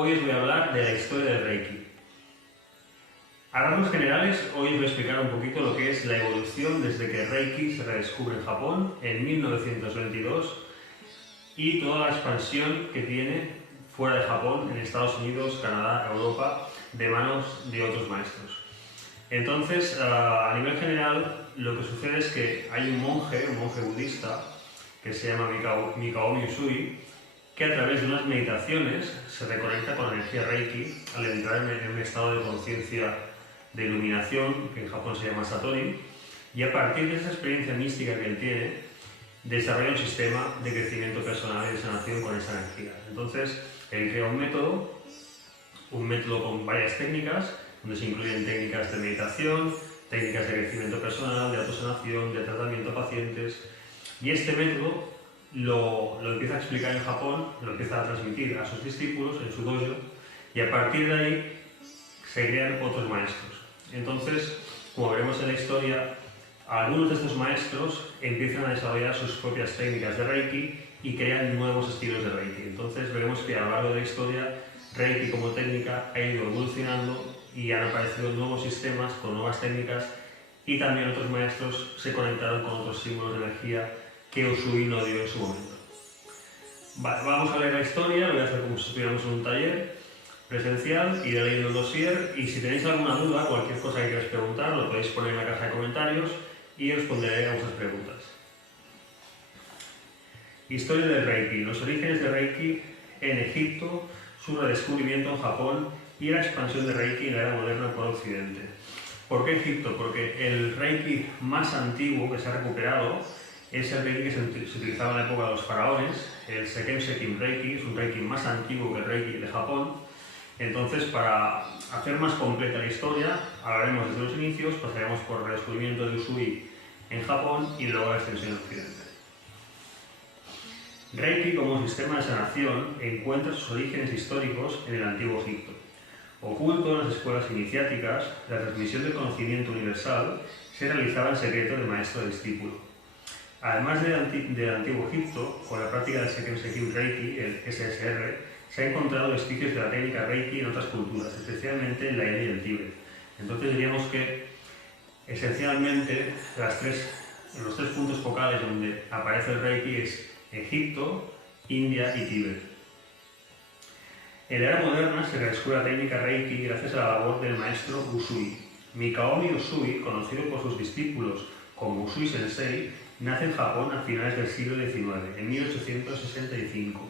Hoy os voy a hablar de la historia del Reiki. A rasgos generales, hoy os voy a explicar un poquito lo que es la evolución desde que Reiki se redescubre en Japón en 1922 y toda la expansión que tiene fuera de Japón, en Estados Unidos, Canadá, Europa, de manos de otros maestros. Entonces, a nivel general, lo que sucede es que hay un monje budista, que se llama Mikaomi Usui, que a través de unas meditaciones se reconecta con la energía Reiki al entrar en un estado de conciencia de iluminación, que en Japón se llama Satori, y a partir de esa experiencia mística que él tiene, desarrolla un sistema de crecimiento personal y de sanación con esa energía. Entonces, él crea un método con varias técnicas, donde se incluyen técnicas de meditación, técnicas de crecimiento personal, de autosanación, de tratamiento a pacientes, y este método lo empieza a explicar en Japón, lo empieza a transmitir a sus discípulos en su dojo, y a partir de ahí se crean otros maestros. Entonces, como veremos en la historia, algunos de estos maestros empiezan a desarrollar sus propias técnicas de Reiki y crean nuevos estilos de Reiki. Entonces veremos que a lo largo de la historia Reiki como técnica ha ido evolucionando y han aparecido nuevos sistemas con nuevas técnicas, y también otros maestros se conectaron con otros símbolos de energía que Usui no dio en su momento. Vale, vamos a leer la historia, lo voy a hacer como si estuviéramos en un taller presencial, iré leyendo el dossier, y si tenéis alguna duda, cualquier cosa que queráis preguntar, lo podéis poner en la caja de comentarios y responderé a vuestras preguntas. Historia del Reiki, los orígenes de Reiki en Egipto, su redescubrimiento en Japón y la expansión de Reiki en la era moderna por Occidente. ¿Por qué Egipto? Porque el Reiki más antiguo que se ha recuperado es el Reiki que se utilizaba en la época de los faraones, el Sekem Sekim Reiki, es un Reiki más antiguo que el Reiki de Japón. Entonces, para hacer más completa la historia, hablaremos desde los inicios, pasaremos por el redescubrimiento de Usui en Japón y luego la extensión en Occidente. Reiki como sistema de sanación encuentra sus orígenes históricos en el Antiguo Egipto. Oculto en las escuelas iniciáticas, la transmisión del conocimiento universal se realizaba en secreto de maestro a discípulo. Además del Antiguo Egipto, con la práctica del Sekem Sekim Reiki, el SSR, se han encontrado vestigios de la técnica Reiki en otras culturas, especialmente en la India y el Tíbet. Entonces diríamos que, esencialmente, los tres puntos focales donde aparece el Reiki es Egipto, India y Tíbet. En la era moderna se redescubre la técnica Reiki gracias a la labor del maestro Usui. Mikaomi Usui, conocido por sus discípulos como Usui Sensei, nace en Japón a finales del siglo XIX, en 1865.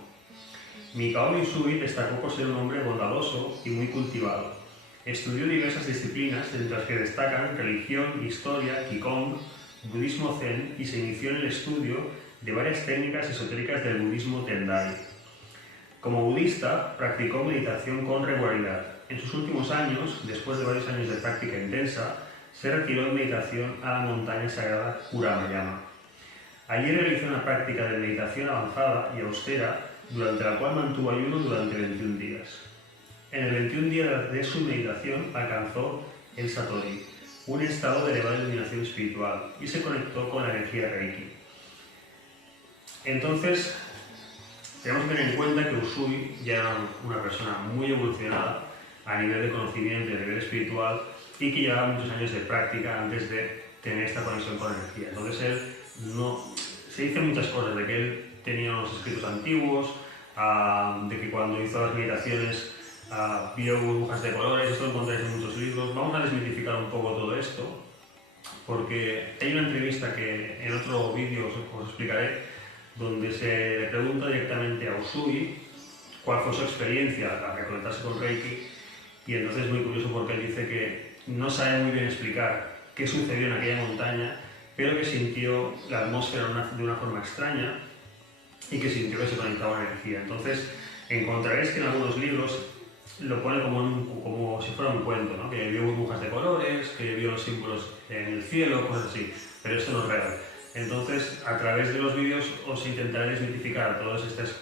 Mikaomi Usui destacó por ser un hombre bondadoso y muy cultivado. Estudió diversas disciplinas, entre las que destacan religión, historia, Qigong, budismo zen, y se inició en el estudio de varias técnicas esotéricas del budismo Tendai. Como budista, practicó meditación con regularidad. En sus últimos años, después de varios años de práctica intensa, se retiró en meditación a la montaña sagrada Kuramayama. Allí realizó una práctica de meditación avanzada y austera, durante la cual mantuvo ayuno durante 21 días. En el 21 día de su meditación alcanzó el Satori, un estado de elevada iluminación espiritual, y se conectó con la energía Reiki. Entonces, tenemos que tener en cuenta que Usui ya era una persona muy evolucionada a nivel de conocimiento y a nivel espiritual, y que llevaba muchos años de práctica antes de tener esta conexión con la energía. Entonces se dicen muchas cosas, de que él tenía unos escritos antiguos, de que cuando hizo las meditaciones vio burbujas de colores. Esto lo encontráis en muchos libros. Vamos a desmitificar un poco todo esto, porque hay una entrevista que en otro vídeo os explicaré, donde se le pregunta directamente a Usui cuál fue su experiencia al reconectarse con Reiki, y entonces es muy curioso porque él dice que no sabe muy bien explicar qué sucedió en aquella montaña, pero que sintió la atmósfera de una forma extraña y que sintió que se conectaba a la energía. Entonces encontraréis que en algunos libros lo pone como si fuera un cuento, ¿no? Que vio burbujas de colores, que vio los símbolos en el cielo, cosas así, pero esto no es real. Entonces, a través de los vídeos os intentaré desmitificar todos estos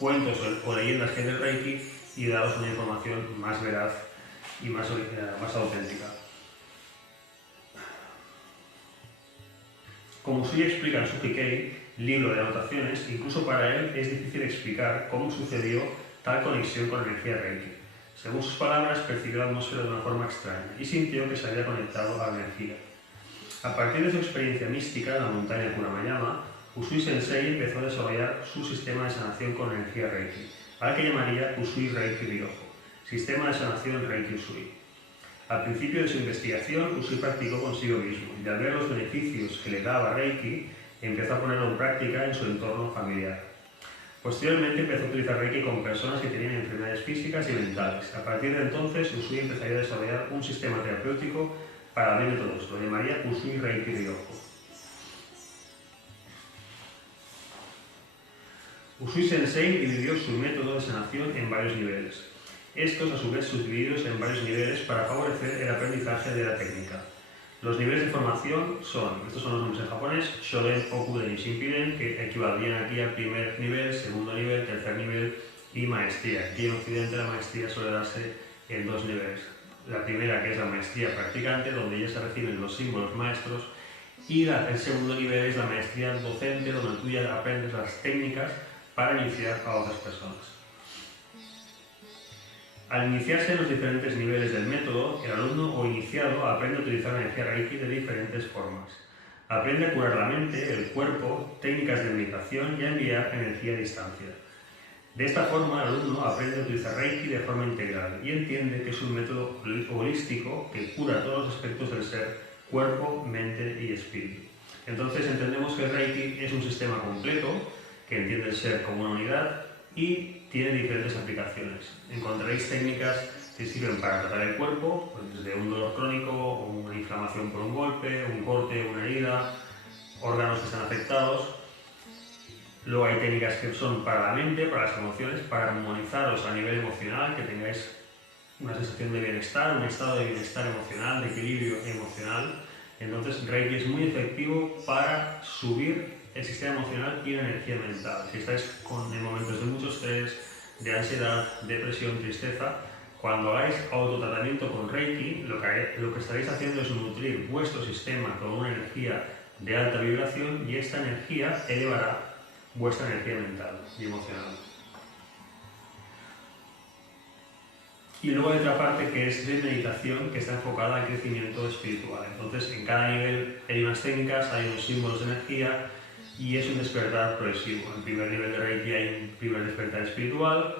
cuentos o leyendas que hay del Reiki y daros una información más veraz y más auténtica. Como Usui explica en su Hikei, libro de anotaciones, incluso para él es difícil explicar cómo sucedió tal conexión con la energía Reiki. Según sus palabras, percibió la atmósfera de una forma extraña y sintió que se había conectado a la energía. A partir de su experiencia mística en la montaña Kuramayama, Usui Sensei empezó a desarrollar su sistema de sanación con energía Reiki, al que llamaría Usui Reiki Ryoho, sistema de sanación Reiki Usui. Al principio de su investigación, Usui practicó consigo mismo y al ver los beneficios que le daba Reiki, empezó a ponerlo en práctica en su entorno familiar. Posteriormente empezó a utilizar Reiki con personas que tenían enfermedades físicas y mentales. A partir de entonces, Usui empezaría a desarrollar un sistema terapéutico para bien de todos, lo llamaría Usui Reiki Ryoho. Usui Sensei dividió su método de sanación en varios niveles. Estos a su vez subdivididos en varios niveles para favorecer el aprendizaje de la técnica. Los niveles de formación son, estos son los nombres en japonés, Shoden, Okuden y Shinpiden, que equivaldrían aquí al primer nivel, segundo nivel, tercer nivel y maestría. Aquí en Occidente la maestría suele darse en dos niveles. La primera, que es la maestría practicante, donde ya se reciben los símbolos maestros, y el segundo nivel es la maestría docente, donde tú ya aprendes las técnicas para iniciar a otras personas. Al iniciarse en los diferentes niveles del método, el alumno o iniciado aprende a utilizar la energía Reiki de diferentes formas. Aprende a curar la mente, el cuerpo, técnicas de meditación y a enviar energía a distancia. De esta forma, el alumno aprende a utilizar Reiki de forma integral y entiende que es un método holístico que cura todos los aspectos del ser, cuerpo, mente y espíritu. Entonces entendemos que el Reiki es un sistema completo que entiende el ser como una unidad y tiene diferentes aplicaciones. Encontraréis técnicas que sirven para tratar el cuerpo, pues desde un dolor crónico, una inflamación por un golpe, un corte, una herida, órganos que están afectados. Luego hay técnicas que son para la mente, para las emociones, para armonizaros a nivel emocional, que tengáis una sensación de bienestar, un estado de bienestar emocional, de equilibrio emocional. Entonces Reiki es muy efectivo para subir el sistema emocional y la energía mental. Si estáis en momentos de mucho estrés, de ansiedad, depresión, tristeza, cuando hagáis autotratamiento con Reiki, lo que estaréis haciendo es nutrir vuestro sistema con una energía de alta vibración y esta energía elevará vuestra energía mental y emocional. Y luego hay otra parte que es de meditación, que está enfocada al crecimiento espiritual. Entonces, en cada nivel hay unas técnicas, hay unos símbolos de energía y es un despertar progresivo. En el primer nivel de Reiki hay un primer despertar espiritual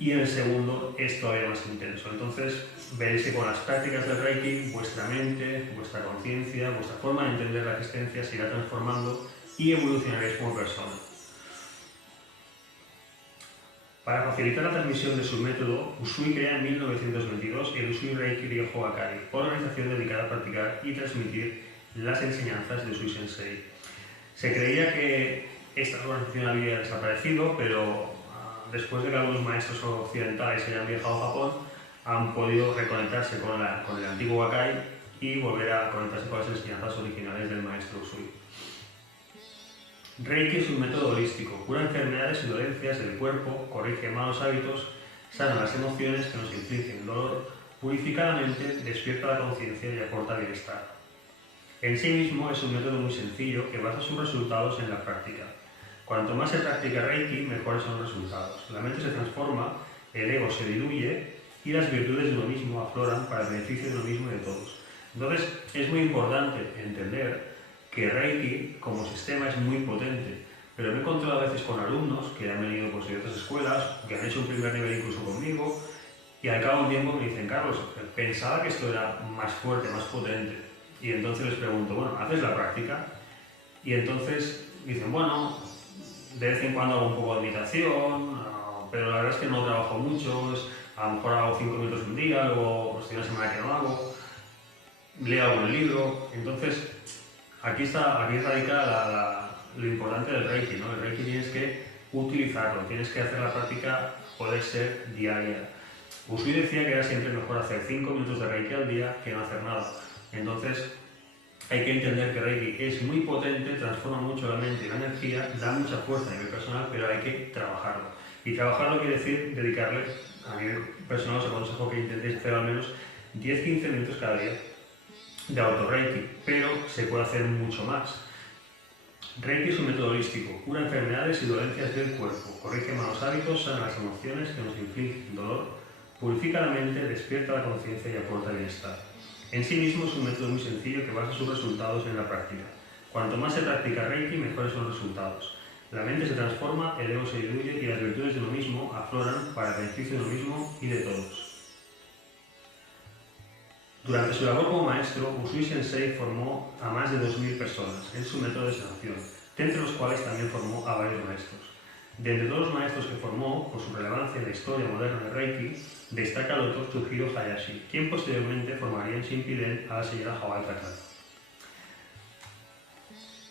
y en el segundo es todavía más intenso. Entonces, veréis que con las prácticas del Reiki, vuestra mente, vuestra conciencia, vuestra forma de entender la existencia se irá transformando y evolucionaréis como persona. Para facilitar la transmisión de su método, Usui crea en 1922 el Usui Reiki Ryoho Akari, organización dedicada a practicar y transmitir las enseñanzas de Usui Sensei. Se creía que esta organización había desaparecido, pero después de que algunos maestros occidentales hayan viajado a Japón, han podido reconectarse con el antiguo Akai y volver a conectarse con las enseñanzas originales del maestro Usui. Reiki es un método holístico, cura enfermedades y dolencias del cuerpo, corrige malos hábitos, sana las emociones que nos infligen dolor, purifica la mente, despierta la conciencia y aporta bienestar. En sí mismo es un método muy sencillo que basa sus resultados en la práctica. Cuanto más se practica Reiki, mejores son los resultados. La mente se transforma, el ego se diluye y las virtudes de uno mismo afloran para el beneficio de uno mismo y de todos. Entonces, es muy importante entender que Reiki como sistema es muy potente, pero me he encontrado a veces con alumnos que han venido pues, de otras escuelas, que han hecho un primer nivel incluso conmigo, y al cabo de un tiempo me dicen, Carlos, pensaba que esto era más fuerte, más potente. Y entonces les pregunto, bueno, ¿haces la práctica? Y entonces dicen, bueno, de vez en cuando hago un poco de meditación, pero la verdad es que no trabajo mucho, a lo mejor hago 5 minutos un día, luego estoy una semana que no hago, leo algún libro. Entonces, aquí radica lo importante del Reiki, ¿no? El Reiki tienes que utilizarlo, tienes que hacer la práctica, puede ser diaria. Usui decía que era siempre mejor hacer 5 minutos de Reiki al día que no hacer nada. Entonces, hay que entender que Reiki es muy potente, transforma mucho la mente y la energía, da mucha fuerza a nivel personal, pero hay que trabajarlo. Y trabajarlo quiere decir dedicarle, a nivel personal os aconsejo que intentéis hacer al menos 10-15 minutos cada día de auto-Reiki, pero se puede hacer mucho más. Reiki es un método holístico, cura enfermedades y dolencias del cuerpo, corrige malos hábitos, sana las emociones que nos infligen dolor, purifica la mente, despierta la conciencia y aporta bienestar. En sí mismo es un método muy sencillo que basa sus resultados en la práctica. Cuanto más se practica Reiki, mejores son los resultados. La mente se transforma, el ego se diluye y las virtudes de uno mismo afloran para el beneficio de uno mismo y de todos. Durante su labor como maestro, Usui Sensei formó a más de 2000 personas en su método de sanación, de entre los cuales también formó a varios maestros. De entre todos los maestros que formó, por su relevancia en la historia moderna de Reiki, destaca el doctor Chujiro Hayashi, quien posteriormente formaría en Shinpiden a la señora Hawaii Takata.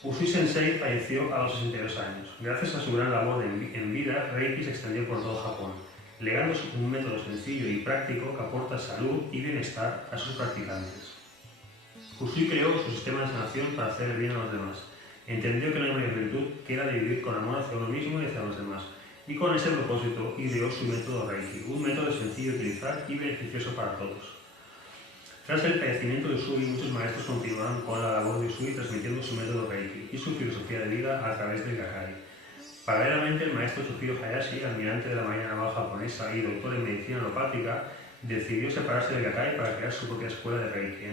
Usui Sensei falleció a los 62 años. Gracias a su gran labor en vida, Reiki se extendió por todo Japón, legando un método sencillo y práctico que aporta salud y bienestar a sus practicantes. Usui creó su sistema de sanación para hacer el bien a los demás. Entendió que no hay mayor virtud que la de vivir con amor hacia uno mismo y hacia los demás, y con ese propósito ideó su método Reiki, un método sencillo de utilizar y beneficioso para todos. Tras el fallecimiento de Usui, muchos maestros continuaron con la labor de Usui transmitiendo su método Reiki y su filosofía de vida a través del Gakkai. Paralelamente, el maestro Chujiro Hayashi, almirante de la Marina Naval japonesa y doctor en medicina alopática, decidió separarse del Gakkai para crear su propia escuela de Reiki,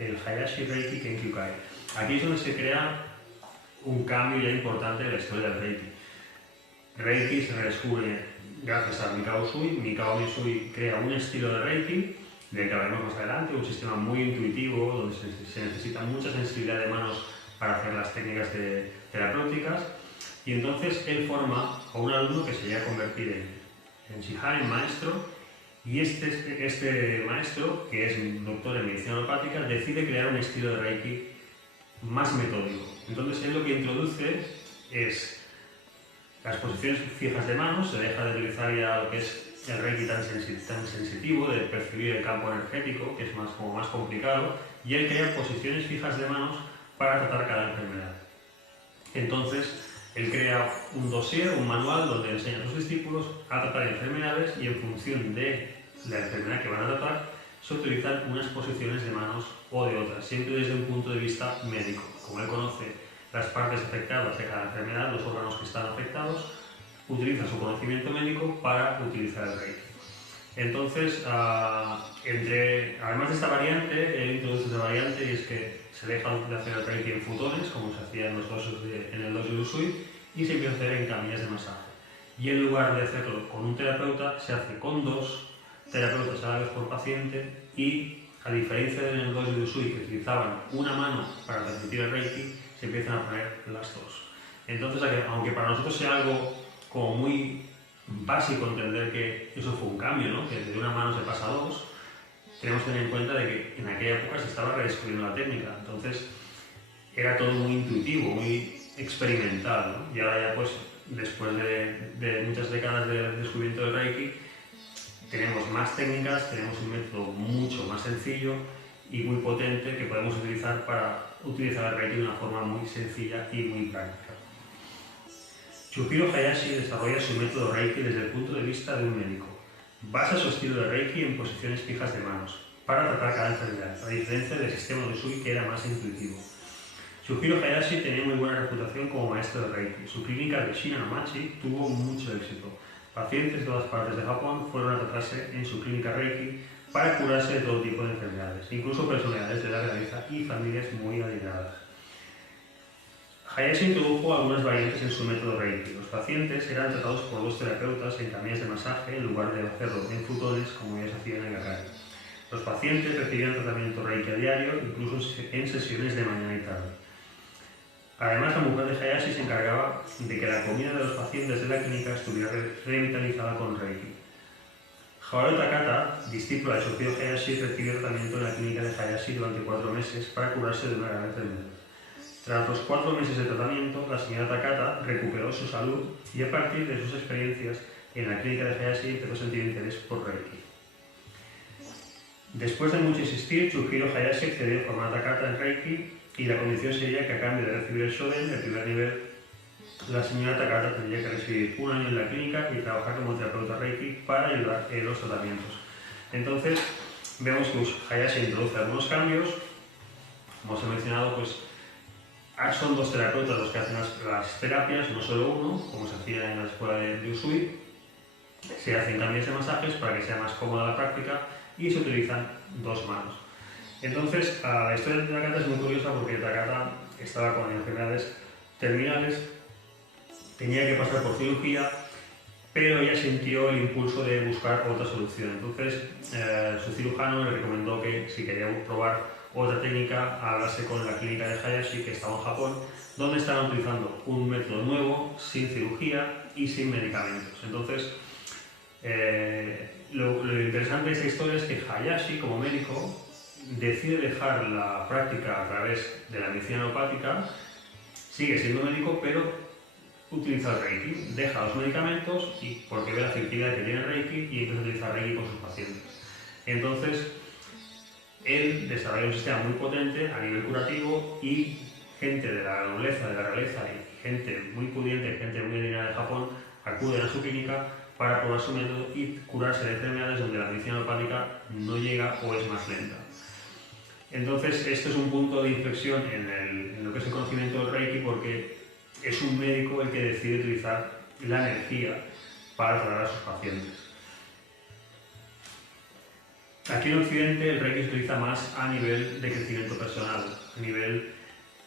el Hayashi Reiki Kenkyukai. Aquí es donde se crea un cambio ya importante en la historia del Reiki. Reiki se redescubre gracias a Mikao Usui. Mikao Usui crea un estilo de Reiki, del que hablaremos más adelante, un sistema muy intuitivo, donde se necesita mucha sensibilidad de manos para hacer las técnicas terapéuticas. Y entonces él forma a un alumno que se llega a convertir en Shihan, en maestro, y este maestro, que es doctor en medicina alopática, decide crear un estilo de Reiki más metódico. Entonces él lo que introduce es las posiciones fijas de manos, se deja de utilizar ya lo que es el Reiki tan sensitivo, de percibir el campo energético, que es como más complicado, y él crea posiciones fijas de manos para tratar cada enfermedad. Entonces, él crea un dossier, un manual, donde enseña a sus discípulos a tratar enfermedades y en función de la enfermedad que van a tratar, se utilizan unas posiciones de manos o de otras, siempre desde un punto de vista médico. Como él conoce las partes afectadas de cada enfermedad, los órganos que están afectados, utiliza su conocimiento médico para utilizar el Reiki. Entonces, además de esta variante, él introduce esta variante y es que se deja de hacer el Reiki en futones, como se hacía en el dojo de Usui, y se empieza a hacer en camillas de masaje. Y en lugar de hacerlo con un terapeuta, se hace con 2 terapeutas a la vez por paciente y, a diferencia del dojo de Usui, que utilizaban una mano para transmitir el Reiki, se empiezan a poner las 2. Entonces, aunque para nosotros sea algo como muy básico entender que eso fue un cambio, ¿no? Que de una mano se pasa a 2, tenemos que tener en cuenta de que en aquella época se estaba redescubriendo la técnica, entonces era todo muy intuitivo, muy experimental, ¿no? Y ahora ya pues, después de muchas décadas de descubrimiento del Reiki, tenemos más técnicas, tenemos un método mucho más sencillo y muy potente que podemos utilizar para utilizar el Reiki de una forma muy sencilla y muy práctica. Chujiro Hayashi desarrolla su método Reiki desde el punto de vista de un médico. Basa su estilo de Reiki en posiciones fijas de manos, para tratar cada enfermedad, a diferencia del sistema de Usui, que era más intuitivo. Chujiro Hayashi tenía muy buena reputación como maestro de Reiki. Su clínica de Shinanomachi tuvo mucho éxito. Pacientes de todas partes de Japón fueron a tratarse en su clínica Reiki para curarse de todo tipo de enfermedades, incluso personalidades de la realeza y familias muy adineradas. Hayashi introdujo algunas variantes en su método Reiki. Los pacientes eran tratados por 2 terapeutas en camillas de masaje en lugar de hacerlo en futones como ya se hacía en el Gakkai. Los pacientes recibían tratamiento Reiki a diario, incluso en sesiones de mañana y tarde. Además, la mujer de Hayashi se encargaba de que la comida de los pacientes de la clínica estuviera revitalizada con Reiki. Hawayo Takata, discípula de Chujiro Hayashi, recibió tratamiento en la clínica de Hayashi durante 4 meses para curarse de una gran enfermedad. Tras los 4 meses de tratamiento, la señora Takata recuperó su salud y a partir de sus experiencias en la clínica de Hayashi empezó a sentir interés por Reiki. Después de mucho insistir, Chujiro Hayashi accedió a formar a Takata en Reiki y la condición sería que a cambio de recibir el Shoden, el primer nivel, la señora Takata tendría que recibir 1 año en la clínica y trabajar como terapeuta Reiki para ayudar en los tratamientos. Entonces, vemos que Hayashi introduce algunos cambios. Como os he mencionado, pues Son dos terapeutas los que hacen las terapias, no solo uno, como se hacía en la escuela de Usui. Se hacen cambios de masajes para que sea más cómoda la práctica y se utilizan dos manos. Entonces, la historia de Takata es muy curiosa porque Takata estaba con enfermedades terminales, tenía que pasar por cirugía, pero ella sintió el impulso de buscar otra solución. Entonces, su cirujano le recomendó que si quería probar otra técnica, hablase con la clínica de Hayashi, que estaba en Japón, donde estaban utilizando un método nuevo, sin cirugía y sin medicamentos. Entonces, lo interesante de esta historia es que Hayashi, como médico, decide dejar la práctica a través de la medicina alopática, sigue siendo médico, pero utiliza el Reiki, deja los medicamentos y porque ve la efectividad que tiene el Reiki y empieza a utilizar Reiki con sus pacientes. Entonces, él desarrolla un sistema muy potente a nivel curativo y gente de la nobleza, de la realeza y gente muy pudiente, gente muy adinerada de Japón, acuden a su clínica para probar su método y curarse de enfermedades donde la medicina alopática no llega o es más lenta. Entonces, esto es un punto de inflexión en lo que es el conocimiento del Reiki, porque es un médico el que decide utilizar la energía para tratar a sus pacientes. Aquí en Occidente el Reiki se utiliza más a nivel de crecimiento personal, a nivel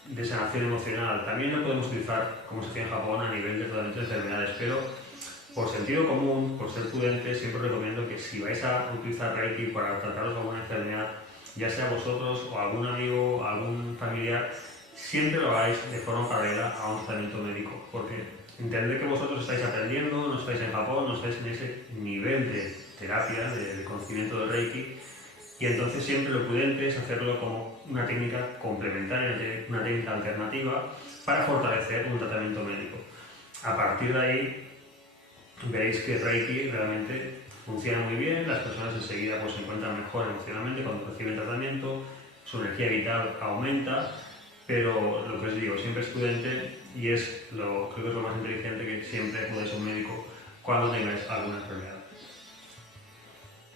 de sanación emocional. También lo podemos utilizar, como se hacía en Japón, a nivel de tratamiento de enfermedades, pero por sentido común, por ser prudente, siempre recomiendo que si vais a utilizar Reiki para trataros alguna enfermedad, ya sea vosotros o algún amigo, algún familiar, siempre lo hagáis de forma paralela a un tratamiento médico, porque entended que vosotros estáis aprendiendo, no estáis en Japón, no estáis en ese nivel de terapia, de conocimiento del Reiki, y entonces siempre lo prudente es hacerlo como una técnica complementaria, una técnica alternativa para fortalecer un tratamiento médico. A partir de ahí veréis que Reiki realmente funciona muy bien, las personas enseguida pues, se encuentran mejor emocionalmente cuando reciben tratamiento, su energía vital aumenta, pero lo que os digo, siempre es prudente y creo que es lo más inteligente, que siempre acudáis a un médico cuando tengáis alguna enfermedad.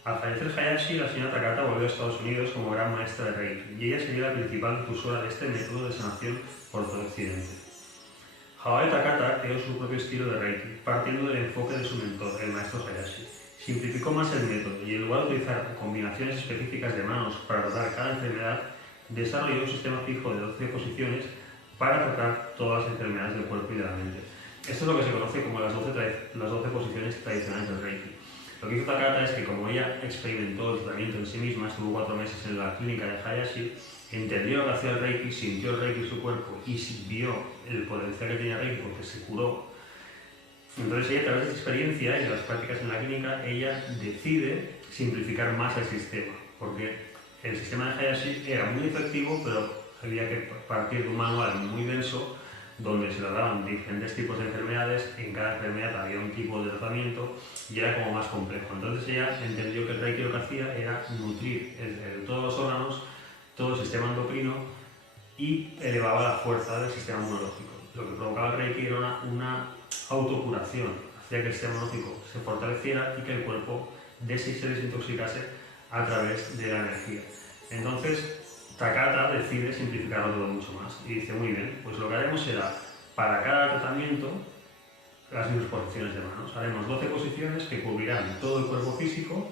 Al fallecer Hayashi, la señora Takata volvió a Estados Unidos como gran maestra de Reiki y ella sería la principal difusora de este método de sanación por todo Occidente. Hawayo Takata creó su propio estilo de Reiki, partiendo del enfoque de su mentor, el maestro Hayashi. Simplificó más el método y en lugar de utilizar combinaciones específicas de manos para tratar cada enfermedad, desarrolló un sistema fijo de 12 posiciones para tratar todas las enfermedades del cuerpo y de la mente. Esto es lo que se conoce como las 12 posiciones tradicionales del Reiki. Lo que hizo Takata es que, como ella experimentó el tratamiento en sí misma, estuvo 4 meses en la clínica de Hayashi, entendió lo que hacía el Reiki, sintió el Reiki en su cuerpo y vio el potencial que tenía el Reiki porque se curó. Entonces ella, a través de esa experiencia y de las prácticas en la clínica, ella decide simplificar más el sistema, porque el sistema de Hayashi era muy efectivo, pero había que partir de un manual muy denso donde se trataban diferentes tipos de enfermedades, en cada enfermedad había un tipo de tratamiento y era como más complejo. Entonces ella entendió que el Reiki lo que hacía era nutrir todos los órganos, todo el sistema endocrino y elevaba la fuerza del sistema inmunológico. Lo que provocaba el Reiki era una autocuración, hacía que el sistema inmunológico se fortaleciera y que el cuerpo se desintoxicase a través de la energía. Entonces, Takata decide simplificarlo todo mucho más y dice, muy bien, pues lo que haremos será, para cada tratamiento, las mismas posiciones de manos. Haremos 12 posiciones que cubrirán todo el cuerpo físico,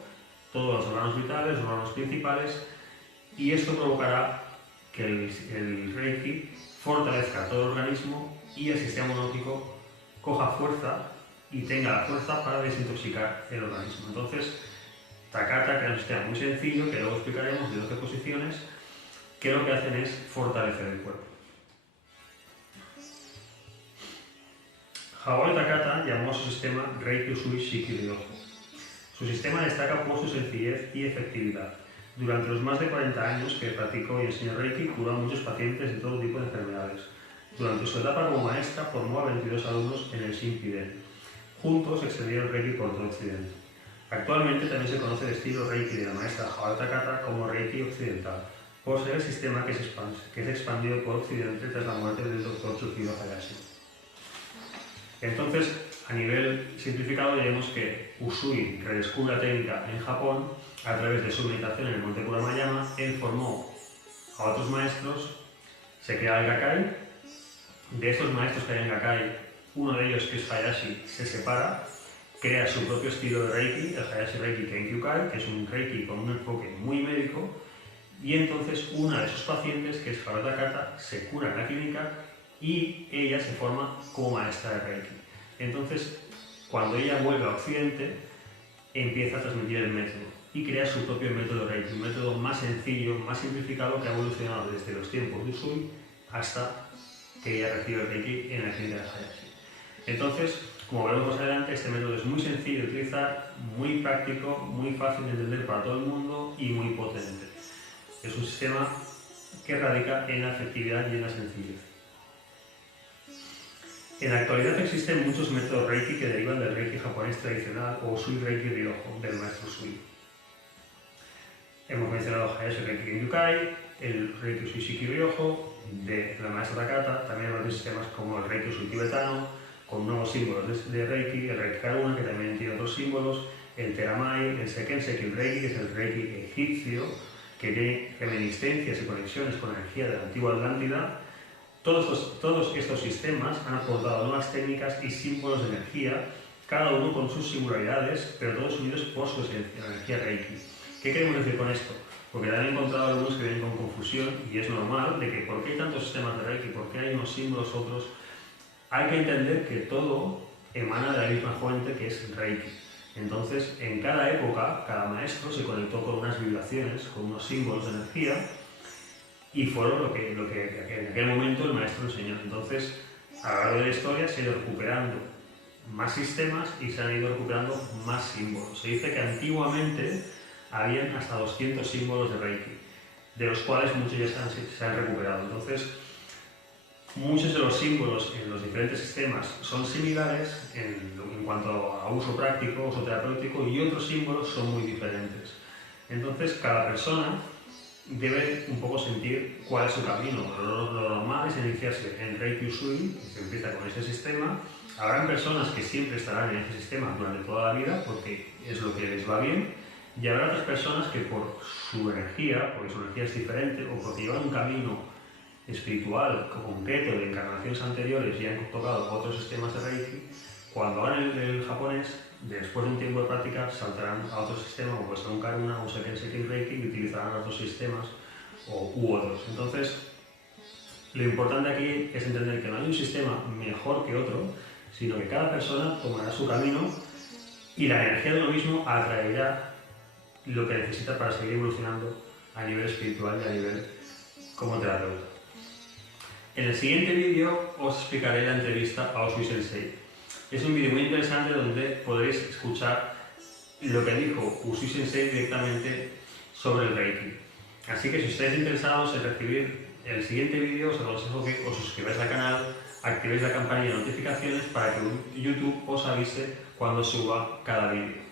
todos los órganos vitales, los órganos principales, y esto provocará que el Reiki fortalezca todo el organismo y el sistema inmunológico coja fuerza y tenga la fuerza para desintoxicar el organismo. Entonces, Takata crea un sistema muy sencillo, que luego explicaremos, de 12 posiciones, que lo que hacen es fortalecer el cuerpo. Hawayo Takata llamó a su sistema Reiki Usui Shiki Ryoho. Su sistema destaca por su sencillez y efectividad. Durante los más de 40 años que practicó y enseñó Reiki, curó a muchos pacientes de todo tipo de enfermedades. Durante su etapa como maestra, formó a 22 alumnos en el Shinpiden. Juntos extendieron Reiki por todo Occidente. Actualmente también se conoce el estilo Reiki de la maestra Hawayo Takata como Reiki occidental, por ser el sistema que se expandió por Occidente tras la muerte del Dr. Chujiro Hayashi. Entonces, a nivel simplificado, diremos que Usui redescubre la técnica en Japón a través de su meditación en el monte Kuramayama. Él formó a otros maestros, se crea el Gakkai de estos maestros que hay en Gakkai, uno de ellos, que es Hayashi, se separa, crea su propio estilo de Reiki, el Hayashi Reiki Kenkyukai, que es un Reiki con un enfoque muy médico, y entonces una de sus pacientes, que es Haruo Takata, se cura en la clínica y ella se forma como maestra de Reiki. Entonces, cuando ella vuelve a Occidente, empieza a transmitir el método y crea su propio método Reiki, un método más sencillo, más simplificado, que ha evolucionado desde los tiempos de Usui hasta que ella recibe el Reiki en la clínica de Hayashi. Entonces, como veremos más adelante, este método es muy sencillo de utilizar, muy práctico, muy fácil de entender para todo el mundo y muy potente. Es un sistema que radica en la efectividad y en la sencillez. En la actualidad existen muchos métodos Reiki que derivan del Reiki japonés tradicional o Usui Reiki Ryoho, del maestro Usui. Hemos mencionado Hayashi Reiki Kenkyukai, el Reiki Usui Shiki Ryoho de la maestra Takata, también otros sistemas como el Reiki Usui tibetano, con nuevos símbolos de Reiki, el Reiki Karuna, que también tiene otros símbolos, el Teramai, el Seken Seki Reiki, que es el Reiki egipcio, que tiene reminiscencias y conexiones con la energía de la antigua Atlántida. Todos estos sistemas han aportado nuevas técnicas y símbolos de energía, cada uno con sus singularidades, pero todos unidos por su esencia, la energía Reiki. ¿Qué queremos decir con esto? Porque también he encontrado algunos que vienen con confusión, y es normal, de que ¿por qué hay tantos sistemas de Reiki? ¿Por qué hay unos símbolos, otros? Hay que entender que todo emana de la misma fuente, que es el Reiki. Entonces, en cada época, cada maestro se conectó con unas vibraciones, con unos símbolos de energía, y fueron lo que en aquel momento el maestro enseñó. Entonces, a lo largo de la historia se ha ido recuperando más sistemas y se han ido recuperando más símbolos. Se dice que antiguamente habían hasta 200 símbolos de Reiki, de los cuales muchos ya se han recuperado. Entonces, muchos de los símbolos en los diferentes sistemas son similares en cuanto a uso práctico, uso terapéutico, y otros símbolos son muy diferentes. Entonces, cada persona debe un poco sentir cuál es su camino. Lo normal es iniciarse en Reiki Usui, que se empieza con ese sistema. Habrán personas que siempre estarán en ese sistema durante toda la vida porque es lo que les va bien, y habrá otras personas que por su energía, porque su energía es diferente, o porque llevan un camino espiritual concreto de encarnaciones anteriores y han tocado otros sistemas de Reiki, cuando hagan el japonés, después de un tiempo de práctica, saltarán a otro sistema, como puede ser un Karuna o un Seken Seki Reiki, y utilizarán otros sistemas u otros. Entonces, lo importante aquí es entender que no hay un sistema mejor que otro, sino que cada persona tomará su camino y la energía de lo mismo atraerá lo que necesita para seguir evolucionando a nivel espiritual y a nivel como terapeuta. En el siguiente vídeo os explicaré la entrevista a Usui Sensei. Es un vídeo muy interesante donde podréis escuchar lo que dijo Usui Sensei directamente sobre el Reiki. Así que si estáis interesados en recibir el siguiente vídeo, os aconsejo que os suscribáis al canal, activéis la campanilla de notificaciones para que YouTube os avise cuando suba cada vídeo.